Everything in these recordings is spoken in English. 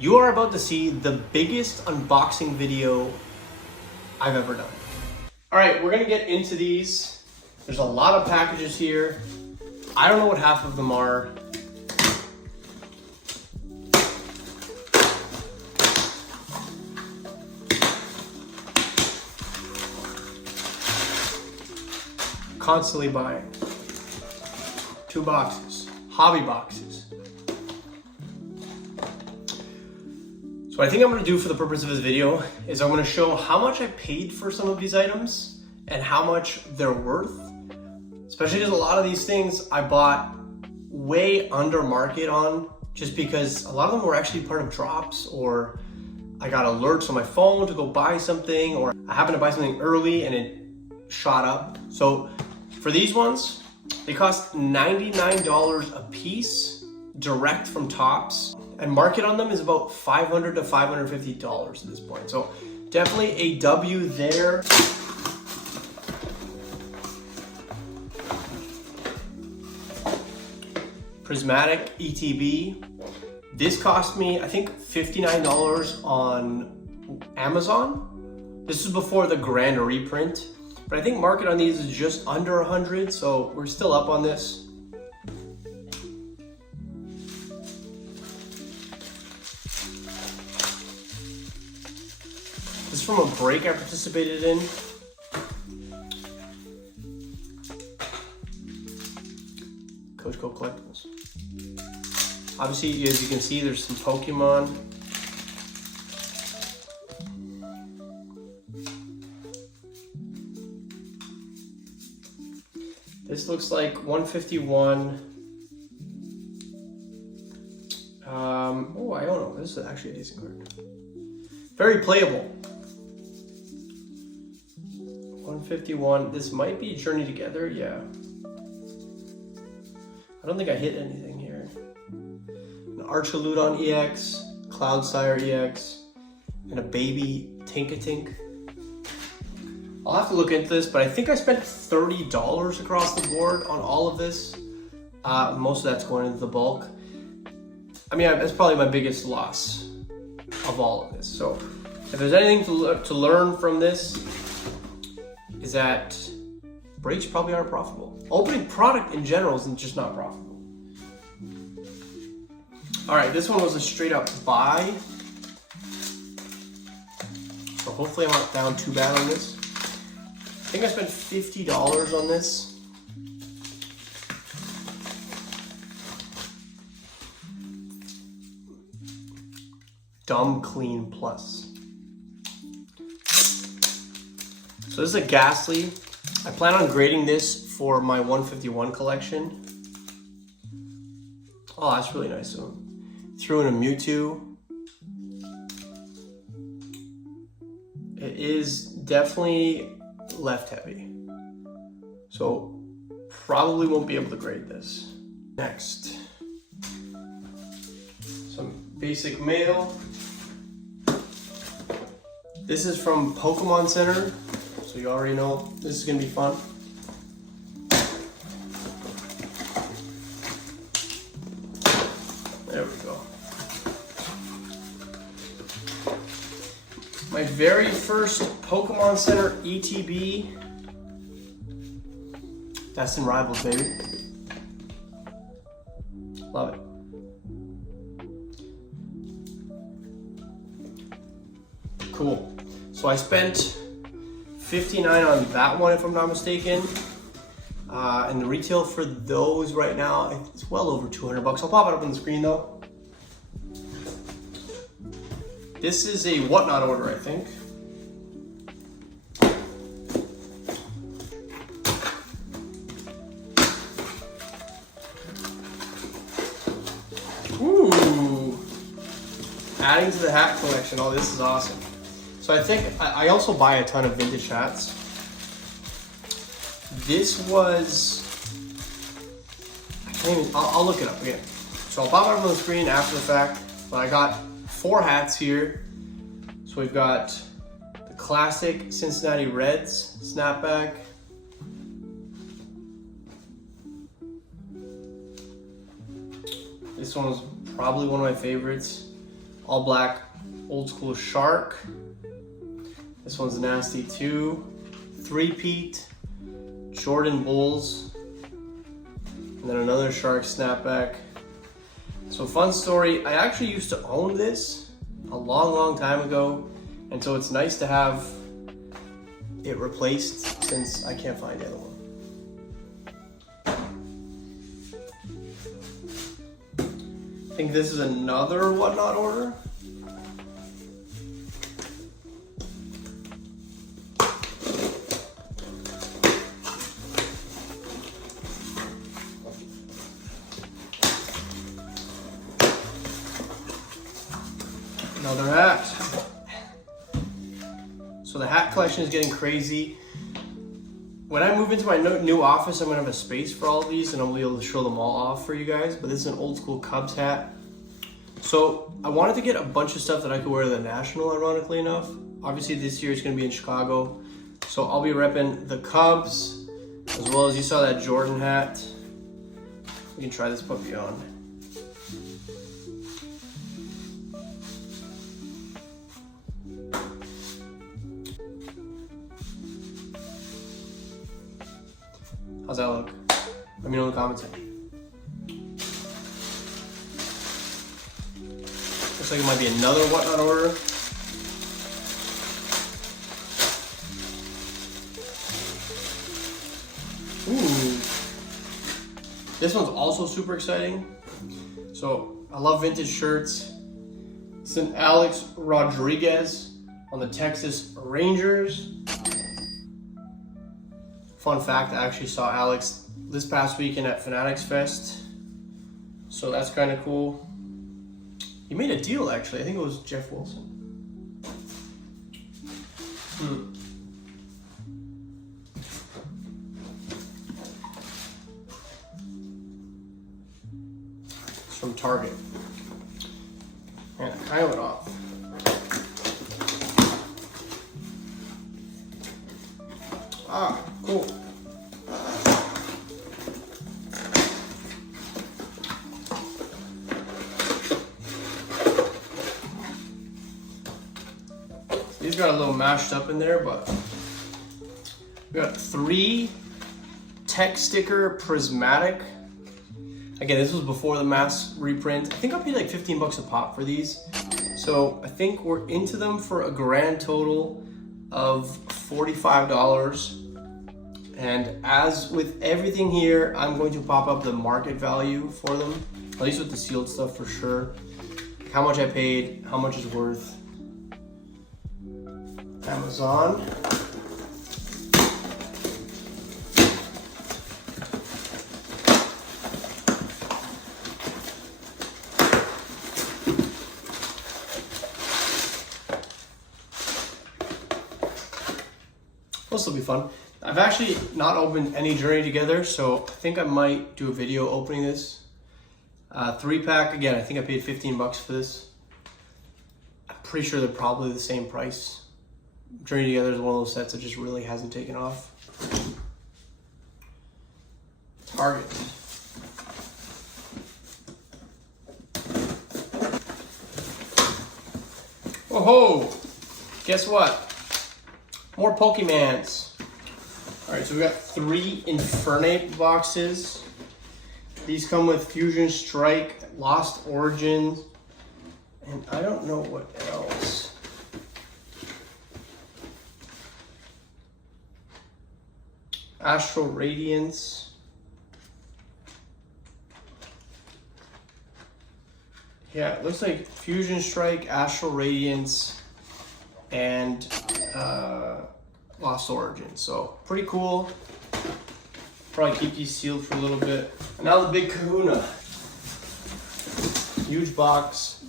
You are about to see the biggest unboxing video I've ever done. All right, we're gonna get into these. There's a lot of packages here. I don't know what half of them are. Constantly buying. 2 boxes, hobby boxes. So what I think I'm gonna do for the purpose of this video is I'm gonna show how much I paid for some of these items and how much they're worth. Especially because a lot of these things I bought way under market on, just because a lot of them were actually part of drops, or I got alerts on my phone to go buy something, or I happened to buy something early and it shot up. So for these ones, they cost $99 a piece, direct from Tops, and market on them is about $500 to $550 at this point. So definitely a W there. Prismatic ETB. This cost me, I think, $59 on Amazon. This is before the grand reprint, but I think market on these is just under 100, so we're still up on this. This is from a break I participated in. CoachKoe collectibles. Obviously, as you can see, there's some Pokemon. This looks like 151. Oh, I don't know. This is actually a decent card. Very playable. 151. This might be Journey Together. Yeah. I don't think I hit anything here. An Archaludon EX, Cloudsire EX, and a baby Tinkatink. I'll have to look into this, but I think I spent $30 across the board on all of this. Most of that's going into the bulk. I mean, that's probably my biggest loss of all of this. So if there's anything to learn from this, is that breaks probably aren't profitable. Opening product in general is just not profitable. All right, this one was a straight up buy. So hopefully I'm not down too bad on this. I think I spent $50 on this. Dumb Clean Plus. So this is a Ghastly. I plan on grading this for my 151 collection. Oh, that's really nice of him. Threw in a Mewtwo. It is definitely left heavy, so probably won't be able to grade this. Next, some basic mail. This is from Pokemon Center, so you already know this is gonna be fun. There we go. My very first Pokemon Center ETB. That's in Rivals, baby. Love it. Cool. So I spent $59 on that one, if I'm not mistaken. And the retail for those right now, it's well over 200 bucks. I'll pop it up on the screen though. This is a Whatnot order, I think. Ooh. Adding to the hat collection. Oh, this is awesome. So I think I also buy a ton of vintage hats. This was, I can't even, I'll look it up again. So I'll pop it up on the screen after the fact, but I got 4 hats here. So we've got the classic Cincinnati Reds snapback. This one was probably one of my favorites. all black, old school shark. This one's nasty too. Three-peat, Jordan Bulls, and then another shark snapback. So fun story, I actually used to own this a long time ago, and so it's nice to have it replaced since I can't find the other one. I think this is another whatnot order. Another hat. So the hat collection is getting crazy. When I move into my new office, I'm gonna have a space for all of these and I'll be able to show them all off for you guys, but this is an old school Cubs hat. So I wanted to get a bunch of stuff that I could wear to the National, ironically enough. Obviously this year it's gonna be in Chicago. So I'll be repping the Cubs, as well as you saw that Jordan hat. We can try this puppy on. How's that look? Let me know in the comments. Looks like it might be another whatnot order. Ooh. This one's also super exciting. So I love vintage shirts. It's an Alex Rodriguez on the Texas Rangers. Fun fact, I actually saw Alex this past weekend at Fanatics Fest. So that's kind of cool. He made a deal actually, I think it was Jeff Wilson. It's from Target. And I kind of went off. Ah, cool. These got a little mashed up in there, but we got 3 tech sticker prismatic. Again, this was before the mass reprint. I think I paid like 15 bucks a pop for these. So I think we're into them for a grand total of $45. And as with everything here, I'm going to pop up the market value for them, at least with the sealed stuff for sure. How much I paid, how much is worth. Amazon. This will be fun. I've actually not opened any Journey together, so I think I might do a video opening this. 3-pack, again, I think I paid 15 bucks for this. I'm pretty sure they're probably the same price. Journey together is one of those sets that just really hasn't taken off. Target. Whoa! Guess what? More Pokemans. All right, so we got 3 Infernape boxes. These come with Fusion Strike, Lost Origins, and I don't know what else. Astral Radiance. Yeah, it looks like Fusion Strike, Astral Radiance, and Lost Origin. So pretty cool. Probably keep these sealed for a little bit. And now the big kahuna. Huge box.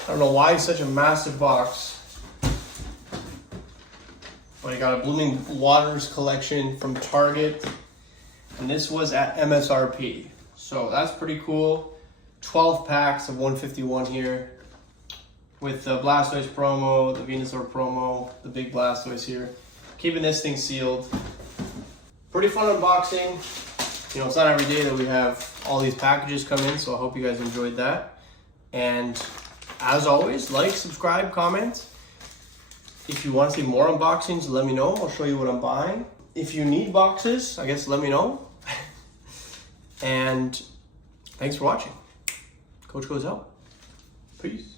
I don't know why it's such a massive box. But I got a Blooming Waters collection from Target. And this was at MSRP. So that's pretty cool. 12 packs of 151 here. With the Blastoise promo, the Venusaur promo, the big Blastoise here. Keeping this thing sealed. pretty fun unboxing. You know, it's not every day that we have all these packages come in, so I hope you guys enjoyed that. And as always, like, subscribe, comment. If you want to see more unboxings, let me know. I'll show you what I'm buying. If you need boxes, I guess let me know. And thanks for watching. CoachKoe's out. Peace.